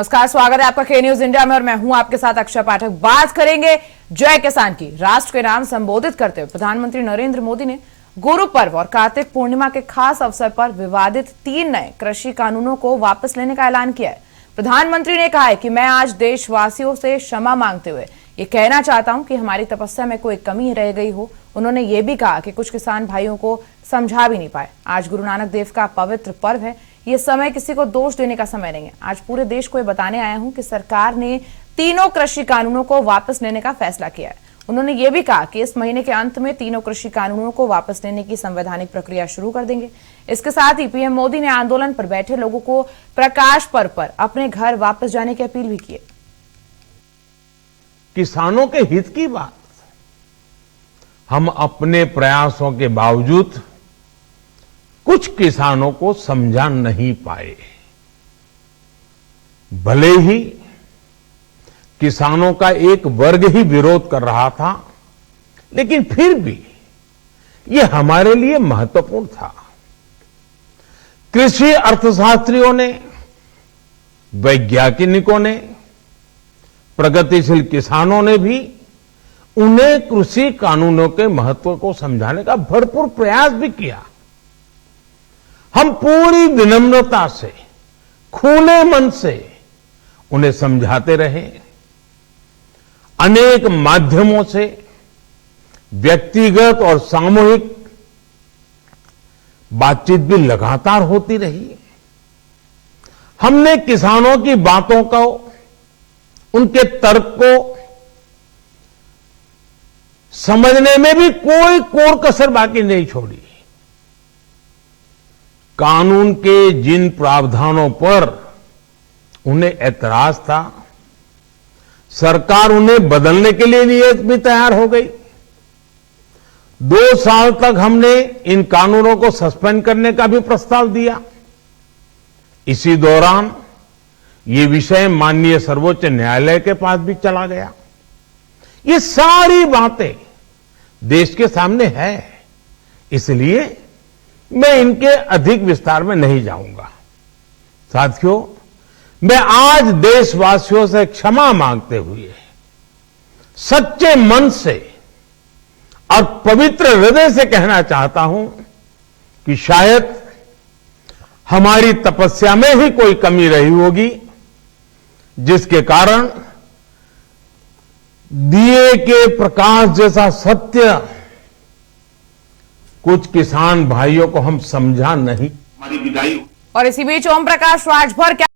नमस्कार, स्वागत है आपका के न्यूज इंडिया में और मैं हूं आपके साथ अक्षय पाठक। बात करेंगे जय किसान की। राष्ट्र के नाम संबोधित करते हुए प्रधानमंत्री नरेंद्र मोदी ने गुरु पर्व और कार्तिक पूर्णिमा के खास अवसर पर विवादित 3 नए कृषि कानूनों को वापस लेने का ऐलान किया है। प्रधानमंत्री ने कहा है कि मैं आज देशवासियों से क्षमा मांगते हुए ये कहना चाहता हूं कि हमारी तपस्या में कोई कमी रह गई हो। उन्होंने ये भी कहा कि कुछ किसान भाइयों को समझा भी नहीं पाए। आज गुरु नानक देव का पवित्र पर्व है। ये समय किसी को दोष देने का समय नहीं है। आज पूरे देश को ये बताने आया हूं कि सरकार ने तीनों कृषि कानूनों को वापस लेने का फैसला किया है। उन्होंने ये भी कहा कि इस महीने के अंत में तीनों कृषि कानूनों को वापस लेने की संवैधानिक प्रक्रिया शुरू कर देंगे। इसके साथ ही पीएम मोदी ने आंदोलन पर बैठे लोगों को प्रकाश पर्व पर अपने घर वापस जाने की अपील भी की है। किसानों के हित की बात हम अपने प्रयासों के बावजूद कुछ किसानों को समझा नहीं पाए। भले ही किसानों का एक वर्ग ही विरोध कर रहा था, लेकिन फिर भी यह हमारे लिए महत्वपूर्ण था। कृषि अर्थशास्त्रियों ने, वैज्ञानिकों ने, प्रगतिशील किसानों ने भी उन्हें कृषि कानूनों के महत्व को समझाने का भरपूर प्रयास भी किया। हम पूरी विनम्रता से, खुले मन से उन्हें समझाते रहे। अनेक माध्यमों से व्यक्तिगत और सामूहिक बातचीत भी लगातार होती रही। हमने किसानों की बातों को, उनके तर्क को समझने में भी कोई कोर कसर बाकी नहीं छोड़ी। कानून के जिन प्रावधानों पर उन्हें ऐतराज था, सरकार उन्हें बदलने के लिए भी तैयार हो गई। 2 साल तक हमने इन कानूनों को सस्पेंड करने का भी प्रस्ताव दिया। इसी दौरान ये विषय माननीय सर्वोच्च न्यायालय के पास भी चला गया। ये सारी बातें देश के सामने है, इसलिए मैं इनके अधिक विस्तार में नहीं जाऊंगा। साथियों, मैं आज देशवासियों से क्षमा मांगते हुए सच्चे मन से और पवित्र हृदय से कहना चाहता हूं कि शायद हमारी तपस्या में ही कोई कमी रही होगी, जिसके कारण दिए के प्रकाश जैसा सत्य कुछ किसान भाइयों को हम समझा नहीं। और इसी बीच ओम प्रकाश राजभर क्या